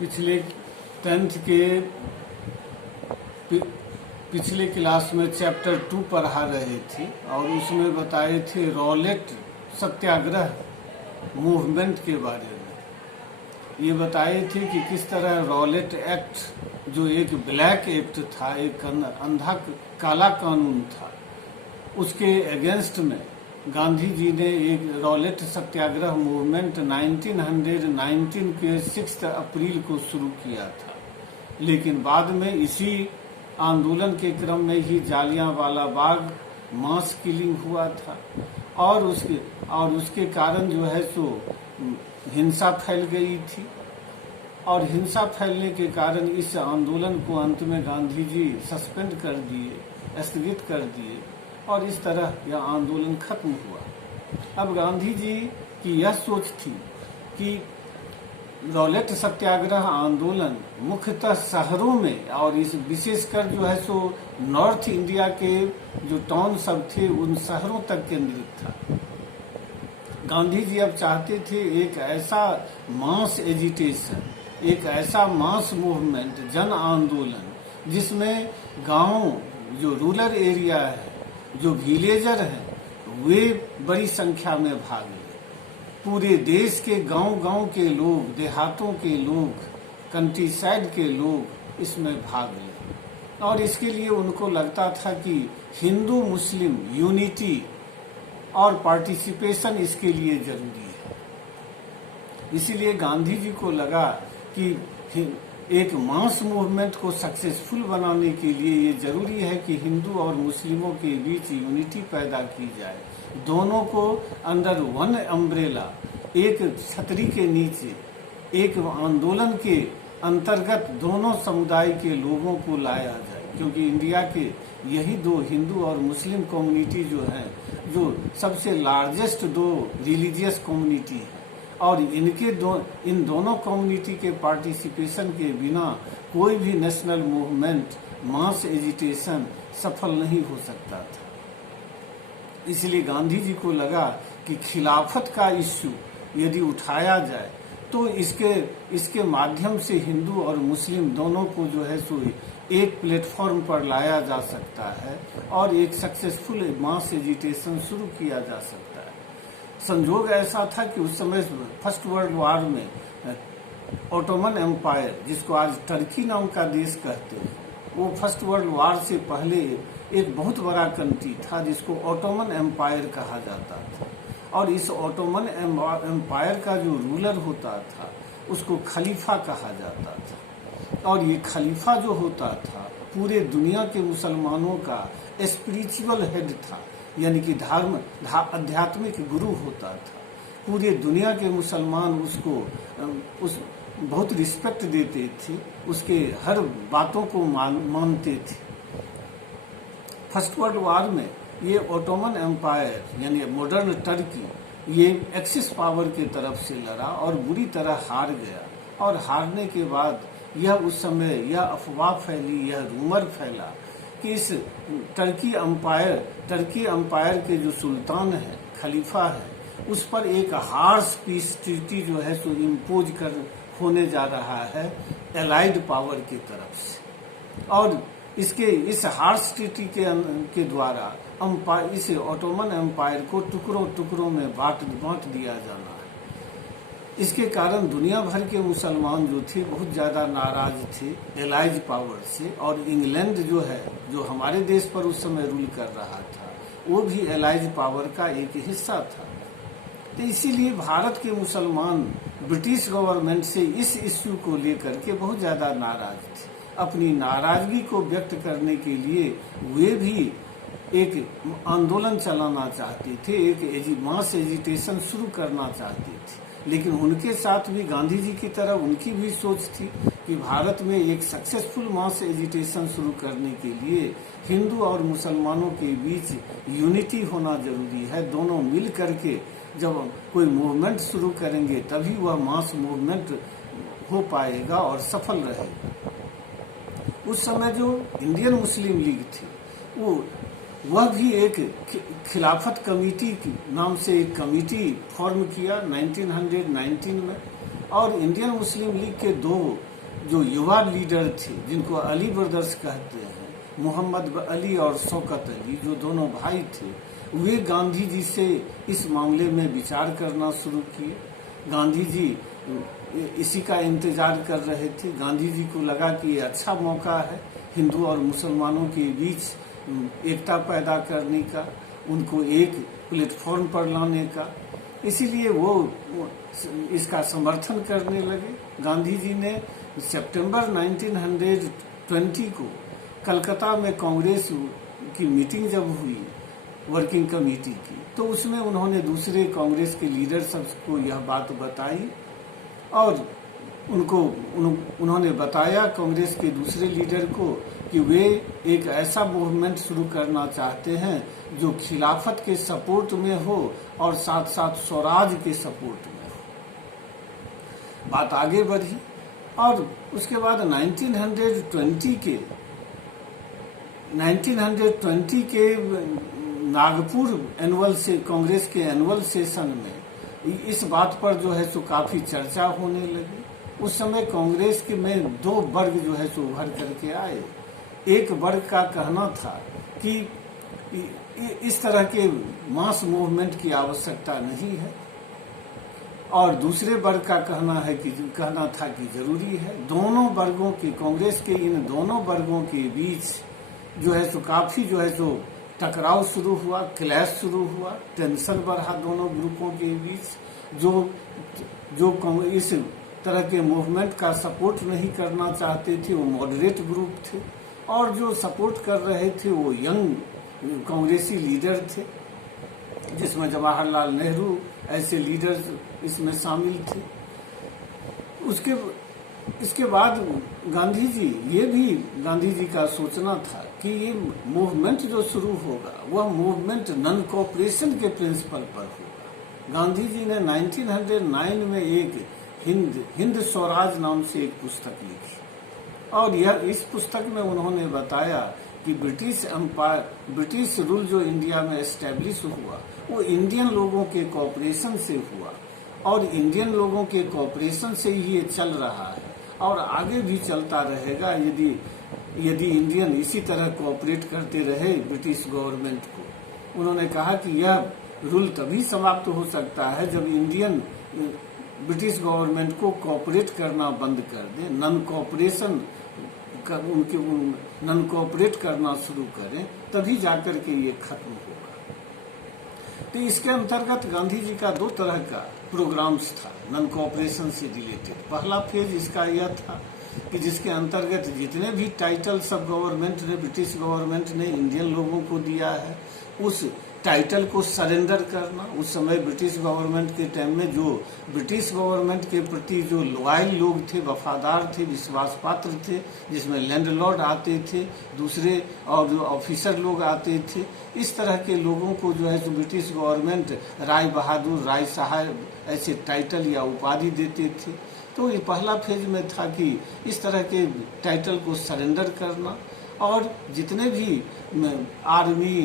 पिछले 10th के पिछले क्लास में चैप्टर 2 पढ़ा रहे थे और उसमें बताए थे रॉलेट सत्याग्रह मूवमेंट के बारे में। ये बताए थे कि किस तरह रॉलेट एक्ट जो एक ब्लैक एक्ट था, एक अंधा काला कानून था, उसके अगेंस्ट में गांधी जी ने एक रॉलेट सत्याग्रह मूवमेंट 1919 के 6 अप्रैल को शुरू किया था। लेकिन बाद में इसी आंदोलन के क्रम में ही जालियांवाला बाग मास किलिंग हुआ था और उसके कारण जो है सो हिंसा फैल गई थी और हिंसा फैलने के कारण इस आंदोलन को अंत में गांधी जी सस्पेंड कर दिए, स्थगित कर दिए और इस तरह यह आंदोलन खत्म हुआ। अब गांधी जी की यह सोच थी कि रॉलेट सत्याग्रह आंदोलन मुख्यतः शहरों में और इस विशेषकर जो है सो नॉर्थ इंडिया के जो टाउन सब थे उन शहरों तक केंद्रित था। गांधी जी अब चाहते थे एक ऐसा मास एजिटेशन, एक ऐसा मास मूवमेंट, जन आंदोलन जिसमें गांव जो रूरल एरिया है, जो विलेजर हैं, वे बड़ी संख्या में भाग लें। पूरे देश के गांव-गांव के लोग, देहातों के लोग, कंट्री साइड के लोग इसमें भाग लें और इसके लिए उनको लगता था कि हिंदू मुस्लिम यूनिटी और पार्टिसिपेशन इसके लिए जरूरी है। इसीलिए गांधी जी को लगा कि एक मास मूवमेंट को सक्सेसफुल बनाने के लिए ये जरूरी है कि हिंदू और मुस्लिमों के बीच यूनिटी पैदा की जाए, दोनों को अंडर वन अम्ब्रेला, एक छतरी के नीचे, एक आंदोलन के अंतर्गत दोनों समुदाय के लोगों को लाया जाए, क्योंकि इंडिया के यही दो हिंदू और मुस्लिम कम्युनिटी जो है, जो सबसे लार्जेस्ट दो रिलीजियस कम्युनिटी है और इन दोनों कम्युनिटी के पार्टिसिपेशन के बिना कोई भी नेशनल मूवमेंट, मास एजिटेशन सफल नहीं हो सकता था। इसलिए गांधी जी को लगा कि खिलाफत का इश्यू यदि उठाया जाए तो इसके माध्यम से हिंदू और मुस्लिम दोनों को जो है सो एक प्लेटफॉर्म पर लाया जा सकता है और एक सक्सेसफुल मास एजिटेशन शुरू किया जा सकता है। संजोग ऐसा था कि उस समय फर्स्ट वर्ल्ड वॉर में ऑटोमन एम्पायर, जिसको आज टर्की नाम का देश कहते हैं, वो फर्स्ट वर्ल्ड वॉर से पहले एक बहुत बड़ा कंट्री था जिसको ऑटोमन एम्पायर कहा जाता था और इस ऑटोमन एम्पायर का जो रूलर होता था उसको खलीफा कहा जाता था और ये खलीफा जो होता था पूरे दुनिया के मुसलमानों का स्पिरिचुअल हेड था, यानी कि आध्यात्मिक गुरु होता था। पूरे दुनिया के मुसलमान उस बहुत रिस्पेक्ट देते थे, उसके हर बातों को मानते थे। फर्स्ट वर्ल्ड वॉर में ये ऑटोमन एम्पायर यानी मॉडर्न टर्की ये एक्सिस पावर के तरफ से लड़ा और बुरी तरह हार गया और हारने के बाद यह उस समय यह अफवाह फैली, यह रूमर फैला कि इस टर्की अंपायर के जो सुल्तान है, खलीफा है, उस पर एक हार्श पीस ट्रीटी जो है सो इम्पोज होने जा रहा है एलाइड पावर की तरफ से और इस हार्श ट्रीटी के द्वारा इस ऑटोमन एम्पायर को टुकड़ों में बांट दिया जाना है। इसके कारण दुनिया भर के मुसलमान जो थे बहुत ज्यादा नाराज थे एलाइड पावर से और इंग्लैंड जो है, जो हमारे देश पर उस समय रूल कर रहा था, वो भी एलाइड पावर का एक हिस्सा था। तो इसीलिए भारत के मुसलमान ब्रिटिश गवर्नमेंट से इस इश्यू को लेकर के बहुत ज्यादा नाराज थे। अपनी नाराजगी को व्यक्त करने के लिए वे भी एक आंदोलन चलाना चाहते थे, एक मास एजिटेशन शुरू करना चाहते थे। लेकिन उनके साथ भी गांधी जी की तरह उनकी भी सोच थी कि भारत में एक सक्सेसफुल मास एजिटेशन शुरू करने के लिए हिंदू और मुसलमानों के बीच यूनिटी होना जरूरी है। दोनों मिल करके जब कोई मूवमेंट शुरू करेंगे तभी वह मास मूवमेंट हो पाएगा और सफल रहेगा। उस समय जो इंडियन मुस्लिम लीग थी वह भी एक खिलाफत कमेटी के नाम से एक कमेटी फॉर्म किया 1919 में और इंडियन मुस्लिम लीग के दो जो युवा लीडर थे, जिनको अली ब्रदर्स कहते हैं, मोहम्मद अली और शौकत अली, जो दोनों भाई थे, वे गांधी जी से इस मामले में विचार करना शुरू किए। गांधी जी इसी का इंतजार कर रहे थे। गांधी जी को लगा कि ये अच्छा मौका है हिंदू और मुसलमानों के बीच एकता पैदा करने का, उनको एक प्लेटफॉर्म पर लाने का, इसीलिए वो इसका समर्थन करने लगे। गांधी जी ने सितंबर 1920 को कलकत्ता में कांग्रेस की मीटिंग जब हुई वर्किंग कमेटी की, तो उसमें उन्होंने दूसरे कांग्रेस के लीडर सबको यह बात बताई और उन्होंने बताया कांग्रेस के दूसरे लीडर को कि वे एक ऐसा मूवमेंट शुरू करना चाहते हैं जो खिलाफत के सपोर्ट में हो और साथ साथ स्वराज के सपोर्ट में हो। बात आगे बढ़ी और उसके बाद 1920 के नागपुर एनुअल से कांग्रेस के एनुअल सेशन में इस बात पर जो है सो काफी चर्चा होने लगी। उस समय कांग्रेस के में दो वर्ग जो है सो उभर करके आए। एक वर्ग का कहना था कि इस तरह के मास मूवमेंट की आवश्यकता नहीं है और दूसरे वर्ग का कहना था कि जरूरी है। दोनों वर्गों के, कांग्रेस के इन दोनों वर्गों के बीच जो है सो काफी जो है सो टकराव शुरू हुआ, क्लैश शुरू हुआ, टेंशन बढ़ा दोनों ग्रुपों के बीच। जो इस तरह के मूवमेंट का सपोर्ट नहीं करना चाहते थे वो मॉडरेट ग्रुप थे और जो सपोर्ट कर रहे थे वो यंग कांग्रेसी लीडर थे, जिसमें जवाहरलाल नेहरू ऐसे लीडर इसमें शामिल थे। इसके बाद गांधी जी का सोचना था कि ये मूवमेंट जो शुरू होगा वह मूवमेंट नॉन कोऑपरेशन के प्रिंसिपल पर होगा। गांधी जी ने 1909 में एक हिंद स्वराज नाम से एक पुस्तक लिखी और इस पुस्तक में उन्होंने बताया कि ब्रिटिश रूल जो इंडिया में एस्टेब्लिश हुआ वो इंडियन लोगों के कोऑपरेशन से हुआ और इंडियन लोगों के कोऑपरेशन से ही ये चल रहा है और आगे भी चलता रहेगा यदि इंडियन इसी तरह कोऑपरेट करते रहे ब्रिटिश गवर्नमेंट को। उन्होंने कहा कि यह रूल तभी समाप्त हो सकता है जब इंडियन ब्रिटिश गवर्नमेंट को कोऑपरेट करना बंद कर दे, नॉन कोऑपरेट करना शुरू करें, तभी जाकर के ये खत्म होगा। तो इसके अंतर्गत गांधी जी का दो तरह का प्रोग्राम्स था नॉन कोऑपरेशन से रिलेटेड। पहला फेज इसका यह था कि जिसके अंतर्गत जितने भी टाइटल सब गवर्नमेंट ने, ब्रिटिश गवर्नमेंट ने इंडियन लोगों को दिया है, उस टाइटल को सरेंडर करना। उस समय ब्रिटिश गवर्नमेंट के टाइम में जो ब्रिटिश गवर्नमेंट के प्रति जो लॉयल लोग थे, वफादार थे, विश्वास पात्र थे, जिसमें लैंडलॉर्ड आते थे, दूसरे और जो ऑफिसर लोग आते थे, इस तरह के लोगों को जो है जो ब्रिटिश गवर्नमेंट राय बहादुर, राय साहब ऐसे टाइटल या उपाधि देते थे। तो ये पहला फेज में था कि इस तरह के टाइटल को सरेंडर करना और जितने भी army,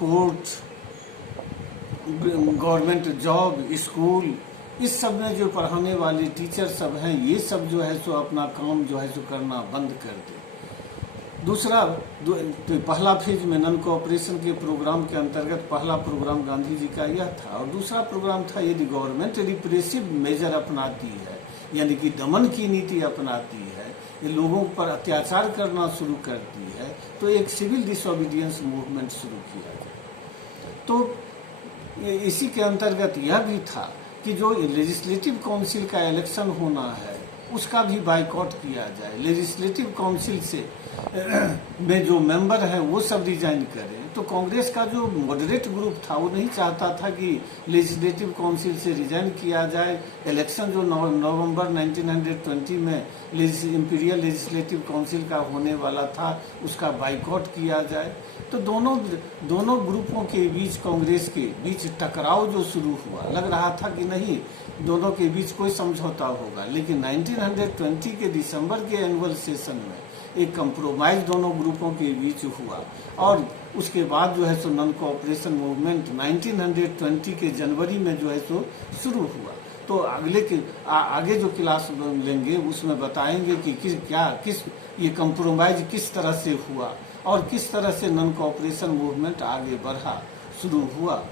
court, government job, school, इस सब में जो पढ़ाने वाले टीचर सब हैं, ये सब जो है सो अपना काम जो है सो करना बंद कर दे। दूसरा, तो पहला फेज में नॉन कोऑपरेशन के प्रोग्राम के अंतर्गत पहला प्रोग्राम गांधी जी का यह था और दूसरा प्रोग्राम था यदि गवर्नमेंट रिप्रेसिव मेजर अपनाती है, यानी कि दमन की नीति अपनाती है, ये लोगों पर अत्याचार करना शुरू करती है, तो एक सिविल डिसोबीडियंस मूवमेंट शुरू किया गया। तो इसी के अंतर्गत यह भी था कि जो लेजिस्लेटिव काउंसिल का इलेक्शन होना है उसका भी बाइकआउट किया जाए। लेजिस्लेटिव काउंसिल से में जो मेंबर हैं वो सब रिजाइन करें। तो कांग्रेस का जो मॉडरेट ग्रुप था वो नहीं चाहता था कि लेजिस्लेटिव काउंसिल से रिजाइन किया जाए। इलेक्शन जो नवंबर 1920 में इंपीरियल लेजिस्लेटिव काउंसिल का होने वाला था उसका बाइकआउट किया जाए। तो दोनों ग्रुपों के बीच, कांग्रेस के बीच टकराव जो शुरू हुआ, लग रहा था कि नहीं दोनों के बीच कोई समझौता होगा, लेकिन 1920 के दिसंबर के एनुअल सेशन में एक कंप्रोमाइज दोनों ग्रुपों के बीच हुआ और उसके बाद जो है सो नॉन कोऑपरेशन मूवमेंट 1920 के जनवरी में जो है सो शुरू हुआ। तो अगले के आगे जो क्लास लेंगे उसमें बताएंगे कि किस ये कंप्रोमाइज किस तरह से हुआ और किस तरह से नॉन कोऑपरेशन मूवमेंट आगे बढ़ा, शुरू हुआ।